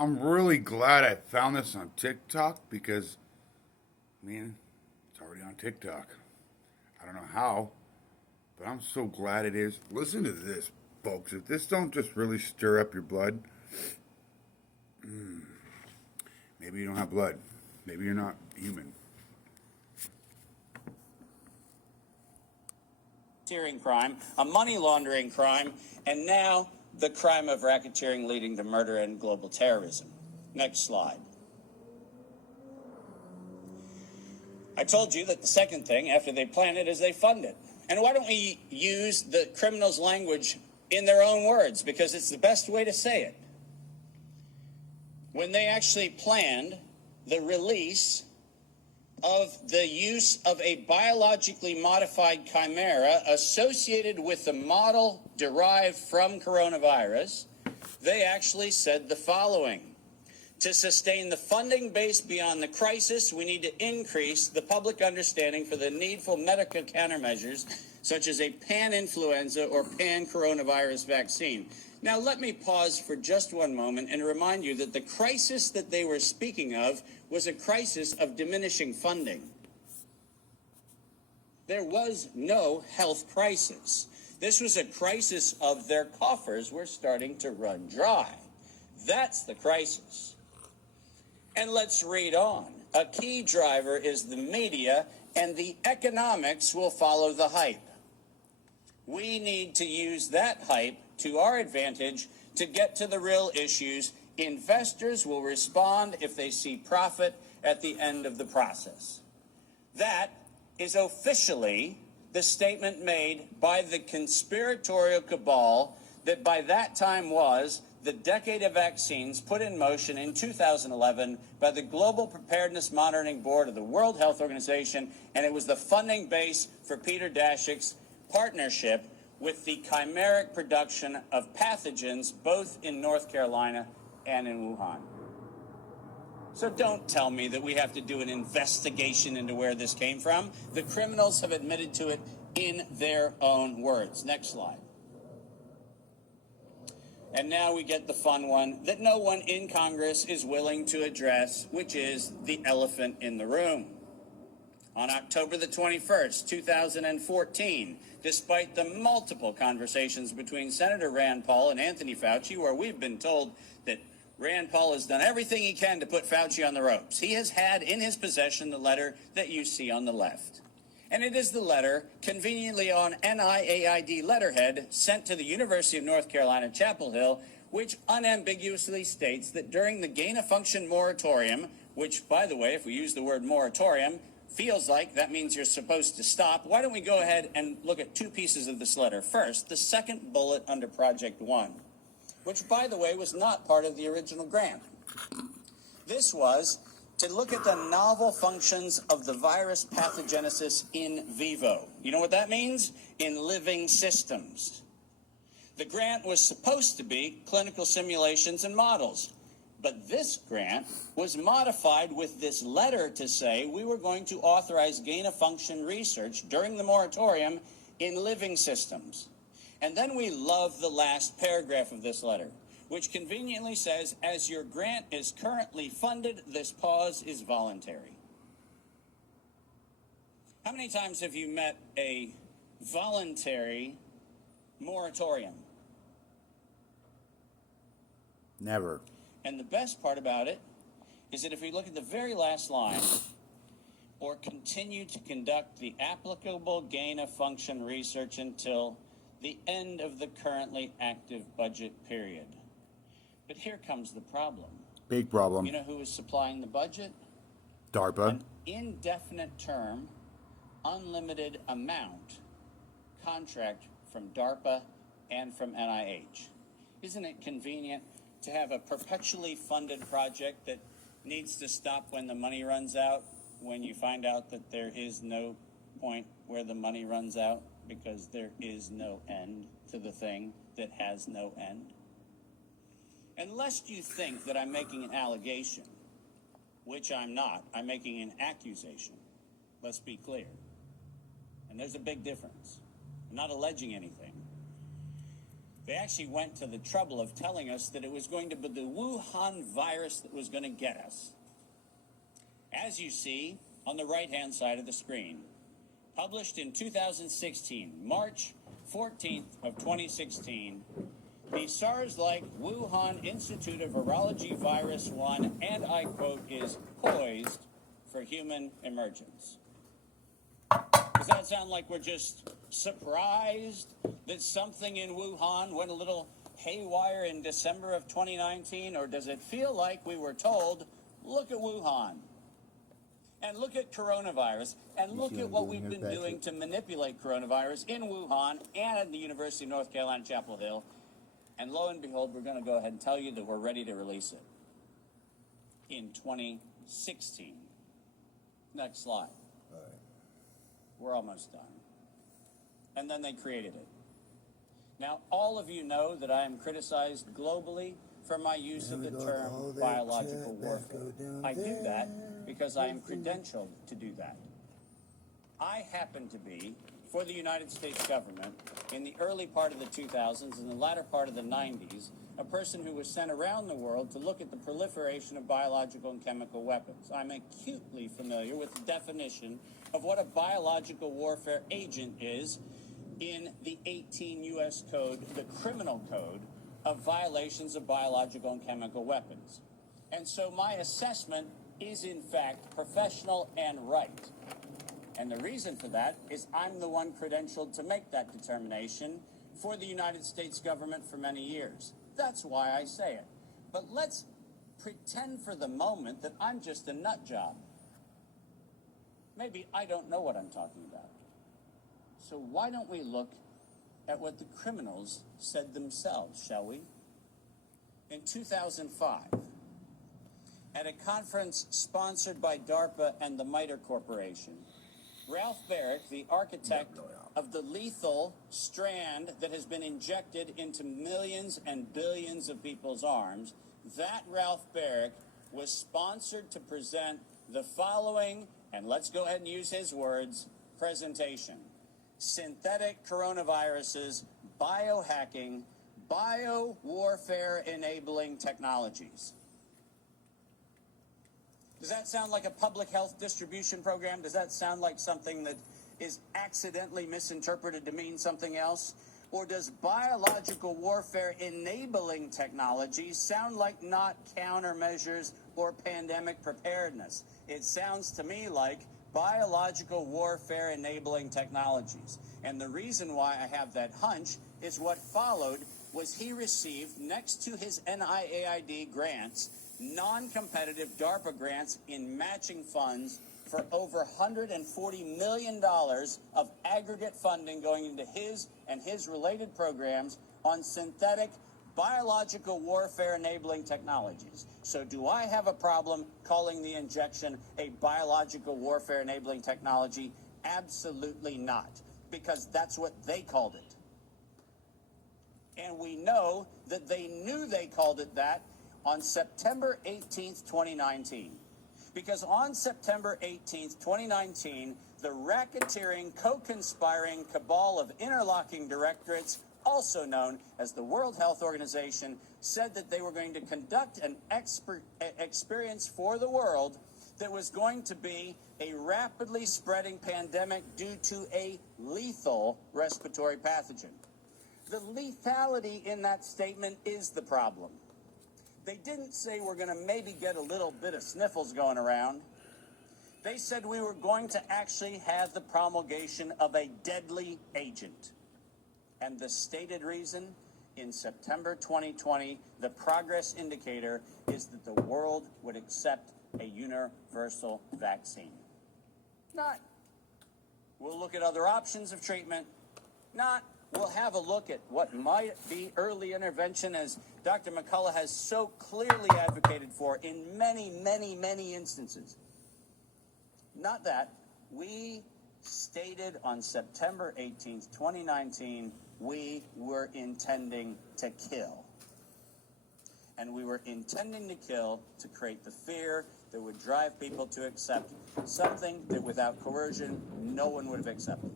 I'm really glad I found this on TikTok because, man, it's already on TikTok. I don't know how, but I'm so glad it is. Listen to this, folks. If this don't just really stir up your blood, maybe you don't have blood. Maybe you're not human. Racketeering crime, a money laundering crime, and now the crime of racketeering leading to murder and global terrorism. Next slide. I told you that the second thing after they plan it is they fund it. And why don't we use the criminals' language in their own words, because it's the best way to say it. When they actually planned the release of the use of a biologically modified chimera associated with the model derived from coronavirus, they actually said the following. To sustain the funding base beyond the crisis, we need to increase the public understanding for the needful medical countermeasures, such as a pan-influenza or pan-coronavirus vaccine. Now, let me pause for just one moment and remind you that the crisis that they were speaking of was a crisis of diminishing funding. There was no health crisis. This was a crisis of their coffers were starting to run dry. That's the crisis. And let's read on. A key driver is the media, and the economics will follow the hype. We need to use that hype to our advantage to get to the real issues. Investors will respond if they see profit at the end of the process. That is officially the statement made by the conspiratorial cabal that by that time was the decade of vaccines put in motion in 2011 by the Global Preparedness Monitoring Board of the World Health Organization, and it was the funding base for Peter Daszak's partnership with the chimeric production of pathogens both in North Carolina and in Wuhan. So don't tell me that we have to do an investigation into where this came from. The criminals have admitted to it in their own words. Next slide. And now we get the fun one that no one in Congress is willing to address, which is the elephant in the room. On October the 21st, 2014, despite the multiple conversations between Senator Rand Paul and Anthony Fauci, where we've been told that Rand Paul has done everything he can to put Fauci on the ropes, he has had in his possession the letter that you see on the left. And it is the letter, conveniently on NIAID letterhead, sent to the University of North Carolina, Chapel Hill, which unambiguously states that during the gain-of-function moratorium, which, by the way, if we use the word moratorium, feels like that means you're supposed to stop. Why don't we go ahead and look at two pieces of this letter? First, the second bullet under Project One, which, by the way, was not part of the original grant. This was to look at the novel functions of the virus pathogenesis in vivo. You know what that means? In living systems. The grant was supposed to be clinical simulations and models. But this grant was modified with this letter to say we were going to authorize gain-of-function research during the moratorium in living systems. And then we love the last paragraph of this letter, which conveniently says, as your grant is currently funded, this pause is voluntary. How many times have you met a voluntary moratorium? Never. And the best part about it is that if we look at the very last line, or continue to conduct the applicable gain-of-function research until the end of the currently active budget period. But here comes the problem. Big problem. You know who is supplying the budget? DARPA. An indefinite term, unlimited amount contract from DARPA and from NIH. Isn't it convenient to have a perpetually funded project that needs to stop when the money runs out, when you find out that there is no point where the money runs out because there is no end to the thing that has no end? Unless you think that I'm making an allegation, which I'm not, I'm making an accusation. Let's be clear. And there's a big difference. I'm not alleging anything. They actually went to the trouble of telling us that it was going to be the Wuhan virus that was going to get us. As you see on the right-hand side of the screen, published in 2016, March 14th of 2016, the SARS-like Wuhan Institute of Virology Virus 1, and I quote, is poised for human emergence. Does that sound like we're just surprised that something in Wuhan went a little haywire in December of 2019? Or does it feel like we were told, look at Wuhan, and look at coronavirus, and look at what we've been doing to manipulate coronavirus in Wuhan and at the University of North Carolina, Chapel Hill, and lo and behold, we're going to go ahead and tell you that we're ready to release it in 2016. Next slide. We're almost done. And then they created it. Now, all of you know that I am criticized globally for my use of the term biological warfare. I do that because I am credentialed to do that. I happen to be, for the United States government, in the early part of the 2000s and the latter part of the 90s, a person who was sent around the world to look at the proliferation of biological and chemical weapons. I'm acutely familiar with the definition of what a biological warfare agent is in the 18 U.S. Code, the criminal code of violations of biological and chemical weapons. And so my assessment is, in fact, professional and right. And the reason for that is I'm the one credentialed to make that determination for the United States government for many years. That's why I say it. But let's pretend for the moment that I'm just a nut job. Maybe I don't know what I'm talking about. So why don't we look at what the criminals said themselves, shall we? In 2005, at a conference sponsored by DARPA and the MITRE Corporation, Ralph Baric, the architect of the lethal strand that has been injected into millions and billions of people's arms, that Ralph Baric was sponsored to present the following, and let's go ahead and use his words, presentation: synthetic coronaviruses, biohacking, bio-warfare enabling technologies. Does that sound like a public health distribution program? Does that sound like something that is accidentally misinterpreted to mean something else? Or does biological warfare enabling technology sound like not countermeasures or pandemic preparedness? It sounds to me like biological warfare enabling technologies. And the reason why I have that hunch is what followed was he received, next to his NIAID grants, non-competitive DARPA grants in matching funds for over $140 million of aggregate funding going into his and his related programs on synthetic biological warfare enabling technologies. So do I have a problem calling the injection a biological warfare enabling technology? Absolutely not, because that's what they called it. And we know that they knew they called it that on September 18th, 2019. Because on September 18th, 2019, the racketeering, co-conspiring cabal of interlocking directorates, also known as the World Health Organization, said that they were going to conduct an experience for the world that was going to be a rapidly spreading pandemic due to a lethal respiratory pathogen. The lethality in that statement is the problem. They didn't say we're going to maybe get a little bit of sniffles going around. They said we were going to actually have the promulgation of a deadly agent. And the stated reason, in September 2020, the progress indicator is that the world would accept a universal vaccine. Not, we'll look at other options of treatment. Not, we'll have a look at what might be early intervention, as Dr. McCullough has so clearly advocated for in many, many, many instances. Not that. We stated on September 18th, 2019, we were intending to kill. And we were intending to kill to create the fear that would drive people to accept something that without coercion, no one would have accepted.